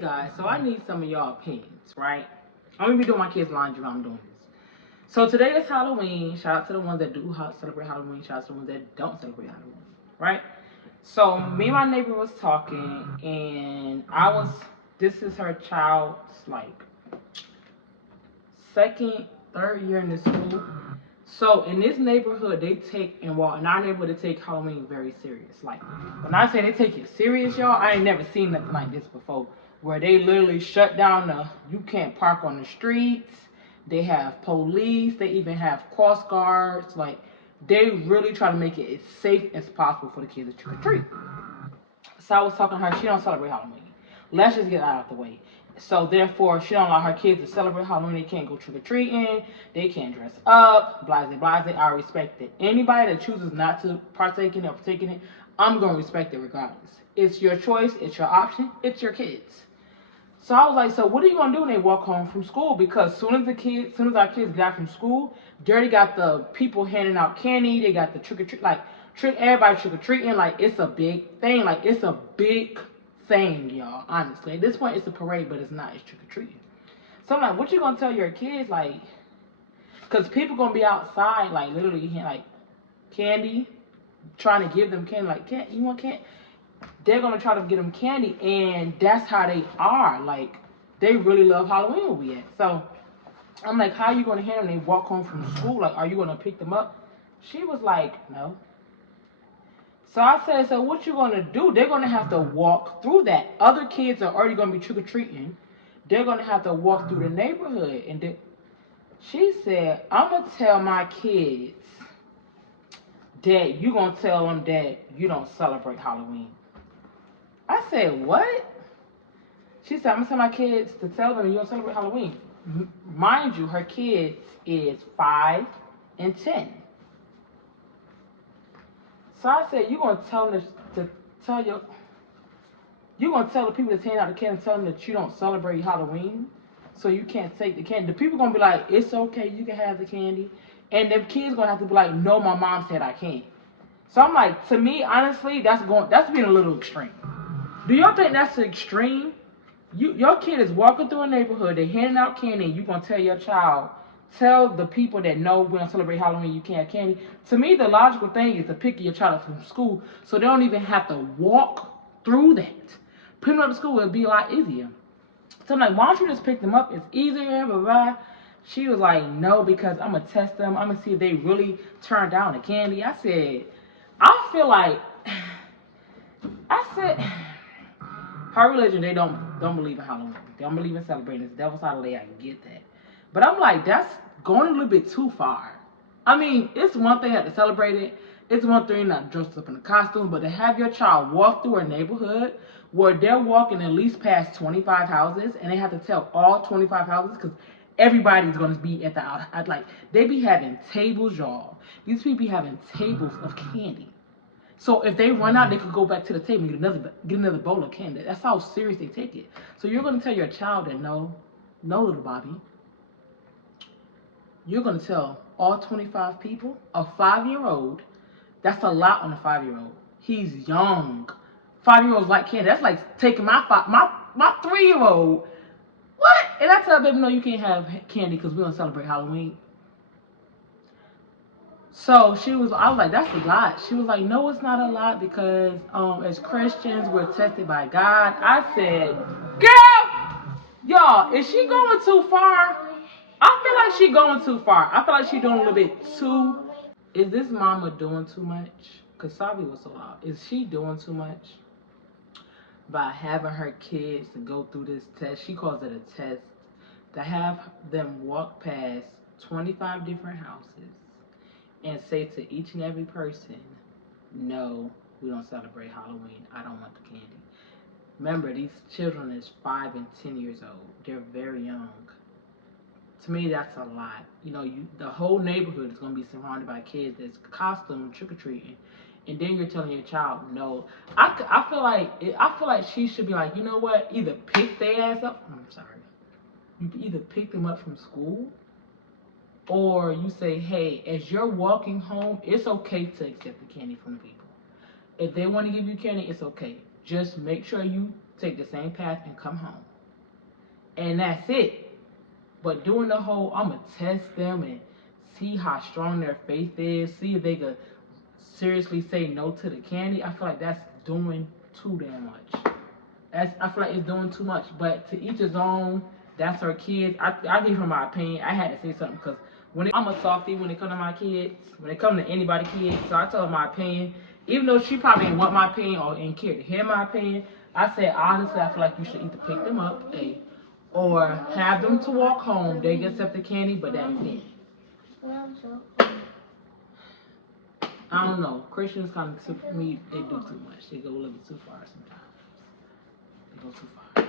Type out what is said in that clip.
guys, so I need some of y'all opinions, right? I'm gonna be doing my kids' laundry while I'm doing this. So today is Halloween. Shout out to the ones that do celebrate Halloween. Shout out to the ones that don't celebrate Halloween, right? So me and my neighbor was talking, and This is her child's like second, third year in the school. So in this neighborhood, in our neighborhood, they take Halloween very serious. Like, when I say they take it serious, y'all, I ain't never seen nothing like this before. Where they literally shut down you can't park on the streets. They have police. They even have cross guards. Like, they really try to make it as safe as possible for the kids to trick or treat. So I was talking to her. She don't celebrate Halloween. Let's just get out of the way. So therefore, she don't allow her kids to celebrate Halloween. They can't go trick or treating. They can't dress up. Blase, blase. I respect it. Anybody that chooses not to partake in it or partake in it, I'm gonna respect it regardless. It's your choice. It's your option. It's your kids. So I was like, so what are you gonna do when they walk home from school? Because soon as our kids get out from school, they already got the people handing out candy. They got the trick or treat, like everybody trick or treating. Like, it's a big thing. Like, it's a big thing, y'all. Honestly, at this point, it's a parade, but it's not. It's trick or treating. So I'm like, what you gonna tell your kids? Like, because people gonna be outside, like literally, like candy, trying to give them candy. Like, you want candy? They're gonna try to get them candy, and that's how they are. Like, they really love Halloween where we at. So I'm like, how are you gonna handle them? They walk home from school. Like, are you gonna pick them up? She was like, no. So I said, so what you gonna do? They're gonna have to walk through that. Other kids are already gonna be trick or treating. They're gonna have to walk through the neighborhood, and she said, I'm gonna tell my kids that you gonna tell them that you don't celebrate Halloween. I said, what? She said, I'm going to tell my kids to tell them you don't celebrate Halloween. Mind you, her kids is 5 and 10. So I said, you're going to tell them you're going to tell the people that's handing out the candy and tell them that you don't celebrate Halloween, so you can't take the candy. The people going to be like, it's okay, you can have the candy. And the kids going to have to be like, no, my mom said I can't. So I'm like, to me, honestly, that's being a little extreme. Do y'all think that's extreme? Your kid is walking through a neighborhood, they're handing out candy, and you gonna tell your child, tell the people that know we don't celebrate Halloween, you can't have candy. To me, the logical thing is to pick your child up from school so they don't even have to walk through that. Put them up to school would be a lot easier. So I'm like, why don't you just pick them up? It's easier, blah, blah. She was like, no, because I'm gonna test them. I'm gonna see if they really turn down the candy. I said, her religion, they don't believe in Halloween. They don't believe in celebrating. It's the devil's holiday. I can get that. But I'm like, that's going a little bit too far. I mean, it's one thing to celebrate it. It's one thing not dressed up in a costume, but to have your child walk through a neighborhood where they're walking at least past 25 houses, and they have to tell all 25 houses because everybody's going to be they be having tables, y'all. These people be having tables of candy. So if they run out, they could go back to the table and get another bowl of candy. That's how serious they take it. So you're gonna tell your child that no, little Bobby. You're gonna tell all 25 people, a 5-year-old. That's a lot on a 5-year-old. He's young. 5-year-olds like candy. That's like taking my 3-year-old. What? And I tell baby, no, you can't have candy because we don't celebrate Halloween. So I was like, that's a lot. She was like, no, it's not a lot because as Christians, we're tested by God. I said, girl, y'all, is she going too far? I feel like she's going too far. I feel like she's doing a little bit too. Is this mama doing too much? Because Sabi was so loud. Is she doing too much by having her kids to go through this test? She calls it a test. To have them walk past 25 different houses and say to each and every person, no, we don't celebrate Halloween. I don't want the candy. Remember, these children is 5 and 10 years old. They're very young. To me, that's a lot. You know, the whole neighborhood is going to be surrounded by kids that's costume trick-or-treating. And then you're telling your child, no. I feel like she should be like, you know what? Either pick their ass up. I'm sorry. You either pick them up from school, or you say, hey, as you're walking home, it's okay to accept the candy from the people. If they want to give you candy, it's okay. Just make sure you take the same path, and come home. And that's it. But doing the whole, I'm going to test them and see how strong their faith is, see if they could seriously say no to the candy, I feel like that's doing too damn much. I feel like it's doing too much. But to each his own. That's her kids. I gave her my opinion. I had to say something because I'm a softie when it comes to my kids, when it comes to anybody kids. So I told her my opinion. Even though she probably didn't want my opinion or didn't care to hear my opinion, I said honestly, I feel like you should either pick them up, or have them to walk home. They can accept the candy, but that's it. I don't know. Christians kind of, to me, they do too much. They go a little bit too far sometimes. They go too far.